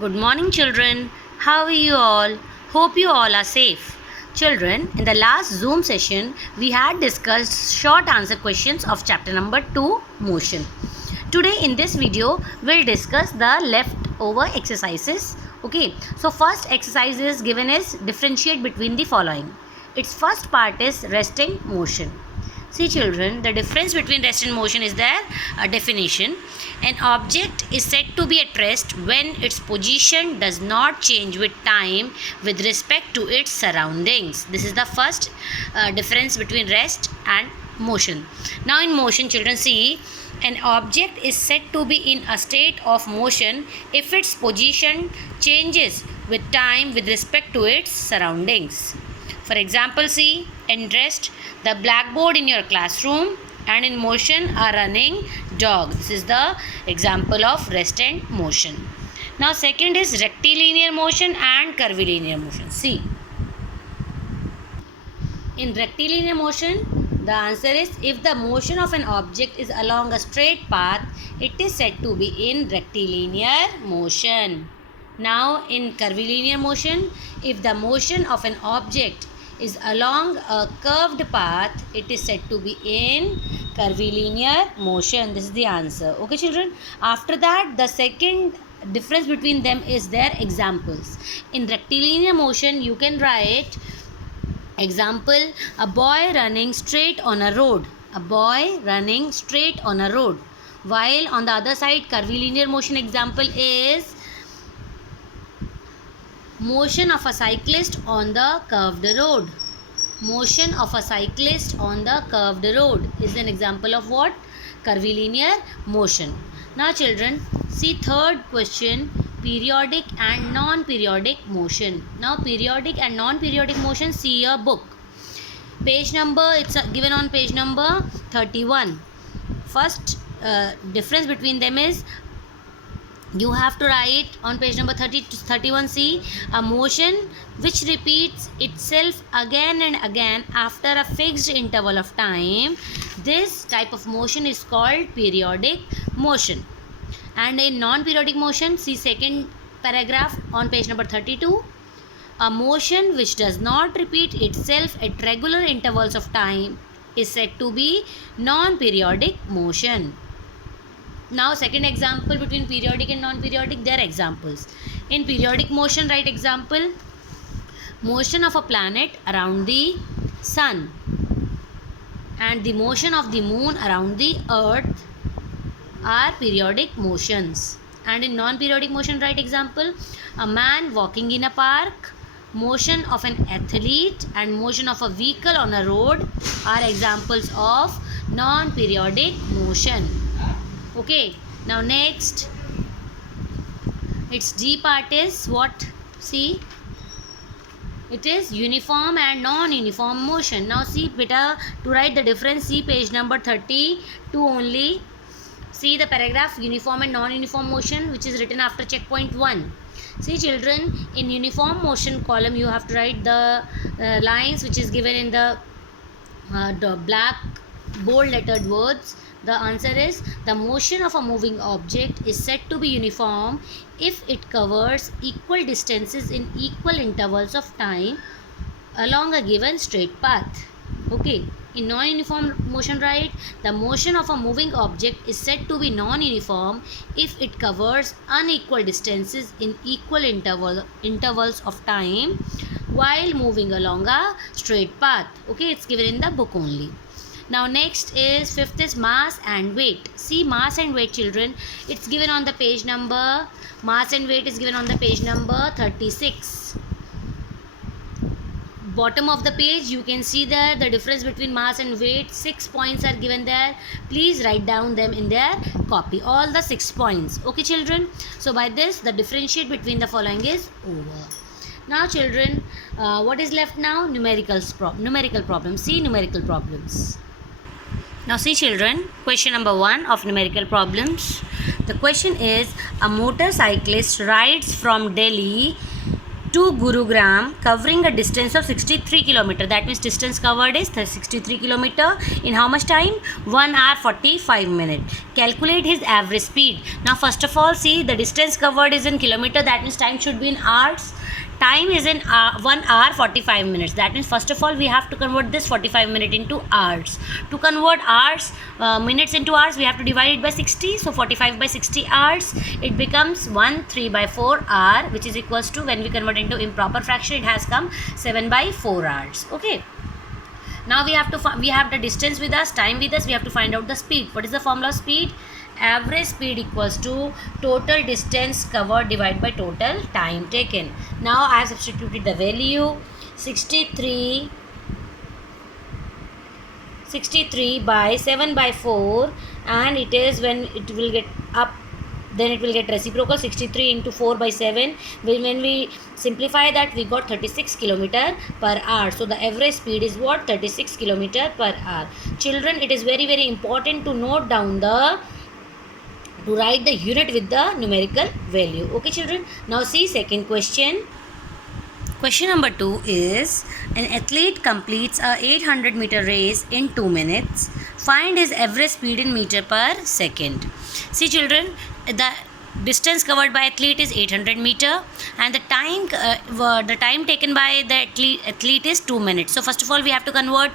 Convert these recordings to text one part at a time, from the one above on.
Good morning, children. How are you all? Hope you all are safe. Children, in the last Zoom session, we had discussed short answer questions of chapter number 2, Motion. Today, in this video, we'll discuss the leftover exercises. Okay, so first exercise is given is differentiate between the following. Its first part is resting motion. See children, the difference between rest and motion is their definition. An object is said to be at rest when its position does not change with time with respect to its surroundings. This is the first difference between rest and motion. Now in motion, children, see, an object is said to be in a state of motion if its position changes with time with respect to its surroundings. For example, see, in rest, the blackboard in your classroom, and in motion, a running dog. This is the example of rest and motion. Now, second is rectilinear motion and curvilinear motion. See, in rectilinear motion, the answer is if the motion of an object is along a straight path, it is said to be in rectilinear motion. Now, in curvilinear motion, if the motion of an object is along a curved path, it is said to be in curvilinear motion. This is the answer. Okay, children. After that, the second difference between them is their examples. In rectilinear motion, you can write example, a boy running straight on a road. A boy running straight on a road. While on the other side, curvilinear motion example is motion of a cyclist on the curved road. Motion of a cyclist on the curved road is an example of what? Curvilinear motion. Now children, see third question, periodic and non-periodic motion. Now periodic and non-periodic motion, see your book. Page number, it's given on page number 31. First difference between them is you have to write on page number 30 to 31c, a motion which repeats itself again and again after a fixed interval of time. This type of motion is called periodic motion. And in non-periodic motion, see second paragraph on page number 32. A motion which does not repeat itself at regular intervals of time is said to be non-periodic motion. Now second example between periodic and non-periodic, their examples. In periodic motion, write example, motion of a planet around the sun and the motion of the moon around the earth are periodic motions. And in non-periodic motion, write example, a man walking in a park, motion of an athlete and motion of a vehicle on a road are examples of non-periodic motion. Okay, now next, its D part is what? See, it is uniform and non-uniform motion. Now see, beta, to write the difference, see page number 32 only. See the paragraph uniform and non-uniform motion which is written after checkpoint 1. See children, in uniform motion column you have to write the lines which is given in the black bold lettered words. The answer is the motion of a moving object is said to be uniform if it covers equal distances in equal intervals of time along a given straight path. Okay. In non-uniform motion, right, the motion of a moving object is said to be non-uniform if it covers unequal distances in equal intervals of time while moving along a straight path. Okay, it's given in the book only. Now next is fifth is mass and weight. See mass and weight children, it's given on the page number, mass and weight is given on the page number 36. Bottom of the page you can see there the difference between mass and weight. 6 points are given there. Please write down them in their copy, all the 6 points. Okay children, so by this the differentiate between the following is over. Now children, what is left now? Numerical problems. See numerical problems. Now see children, question number 1 of numerical problems. The question is, a motorcyclist rides from Delhi to Gurugram, covering a distance of 63 km. That means distance covered is 63 km in how much time? 1 hour 45 minutes. Calculate his average speed. Now first of all, see, the distance covered is in kilometer. That means time should be in hours. Time is in 1 hour 45 minutes. That means first of all we have to convert this 45 minutes into hours. To convert hours, minutes into hours, we have to divide it by 60. So 45 by 60 hours, it becomes 1/3/4 hour, which is equals to, when we convert into improper fraction, it has come 7/4 hours. Okay. Now we have the distance with us, time with us. We have to find out the speed. What is the formula of speed? Average speed equals to total distance covered divided by total time taken. Now I have substituted the value 63 by 7/4, and it is, when it will get up, then it will get reciprocal. 63 into 4 by 7. When we simplify that, we got 36 km per hour. So the average speed is what? 36 km per hour. Children, it is very, very important to note down to write the unit with the numerical value. Okay children. Now see second question. Question number 2 is, an athlete completes a 800-meter race in 2 minutes. Find his average speed in meter per second. See children, the distance covered by athlete is 800 meter, and the time taken by the athlete is 2 minutes. So first of all we have to convert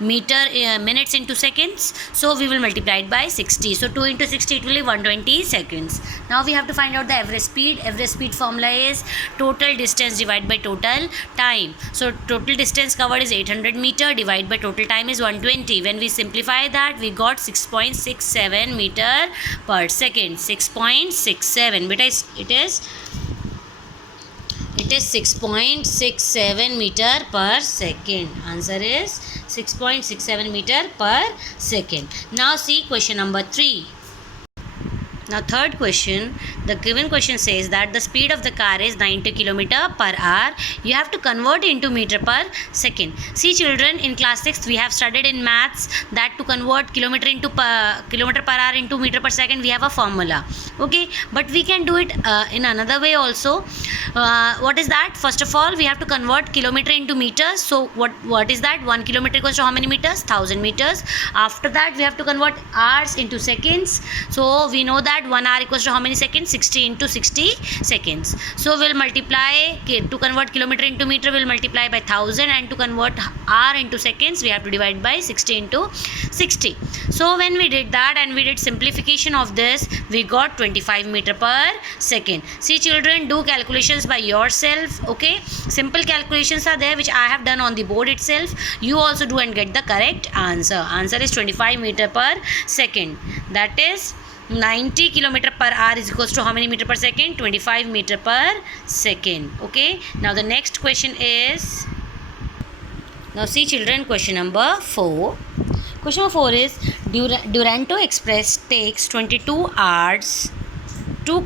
minutes into seconds. So we will multiply it by 60. So 2 into 60, it will be 120 seconds. Now we have to find out the average speed. Average speed formula is total distance divided by total time. So total distance covered is 800 meter, divided by total time is 120. When we simplify that, we got 6.67 meter per second. 6.67. Beta, it is 6.67 meter per second. Answer is 6.67 meter per second. Now see question number 3. Now third question, the given question says that the speed of the car is 90 km per hour. You have to convert into meter per second. See children, in class 6 we have studied in maths that to convert kilometer per hour into meter per second, we have a formula. Okay, but we can do it in another way also. What is that? First of all, we have to convert kilometer into meters. So what is that? 1 kilometer equals to how many meters? 1000 meters. After that, we have to convert hours into seconds. So we know that 1 hour equals to how many seconds? 60 into 60 seconds. So we'll multiply, to convert kilometer into meter, we'll multiply by 1000, and to convert hour into seconds, we have to divide by 60 into 60. So when we did that and we did simplification of this, we got 25 meter per second. See children, do calculations by yourself. Okay, simple calculations are there which I have done on the board itself. You also do and get the correct answer. Answer is 25 meter per second. That is 90 km per hour is equals to how many meter per second? 25 meter per second. Okay, now the next question is, now see children, question number 4. Question number 4 is, Duranto Express takes 22 hours to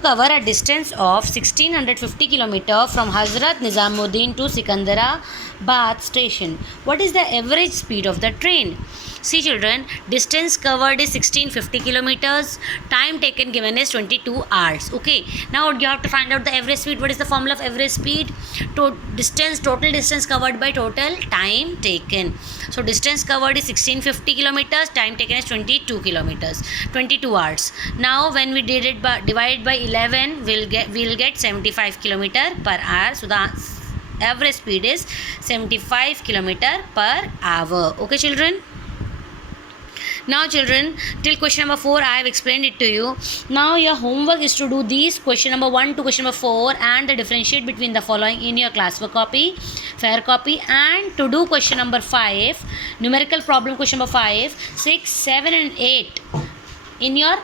cover a distance of 1650 km from Hazrat Nizamuddin to Sikandarabad station. What is the average speed of the train? See children, distance covered is 1650 kilometers. Time taken given is 22 hours. Okay, now you have to find out the average speed. What is the formula of average speed? Total distance covered by total time taken. So distance covered is 1650 kilometers. Time taken is 22 kilometers. 22 hours. Now when we divide by 11, we'll get 75 kilometer per hour. So the average speed is 75 kilometer per hour. Okay children. Now children, till question number 4 I have explained it to you. Now your homework is to do these question number 1 to question number 4 and the differentiate between the following in your classwork copy, fair copy, and to do question number 5, numerical problem question number 5, 6, 7 and 8 in your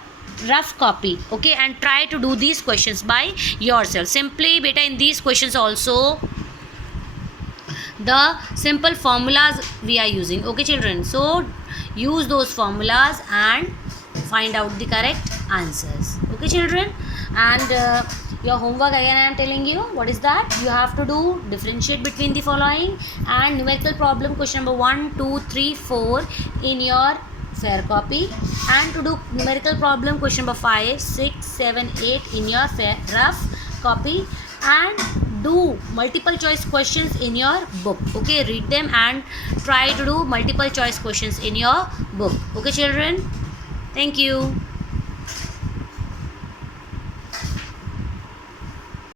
rough copy. Okay, and try to do these questions by yourself. Simply beta, in these questions also the simple formulas we are using. Okay children, so use those formulas and find out the correct answers. Okay children, and your homework again I am telling you, what is that? You have to do differentiate between the following and numerical problem question number 1, 2, 3, 4 in your fair copy, and to do numerical problem question number 5, 6, 7, 8 in your fair rough copy and do multiple choice questions in your book. Okay, read them and try to do multiple choice questions in your book. Okay children, thank you.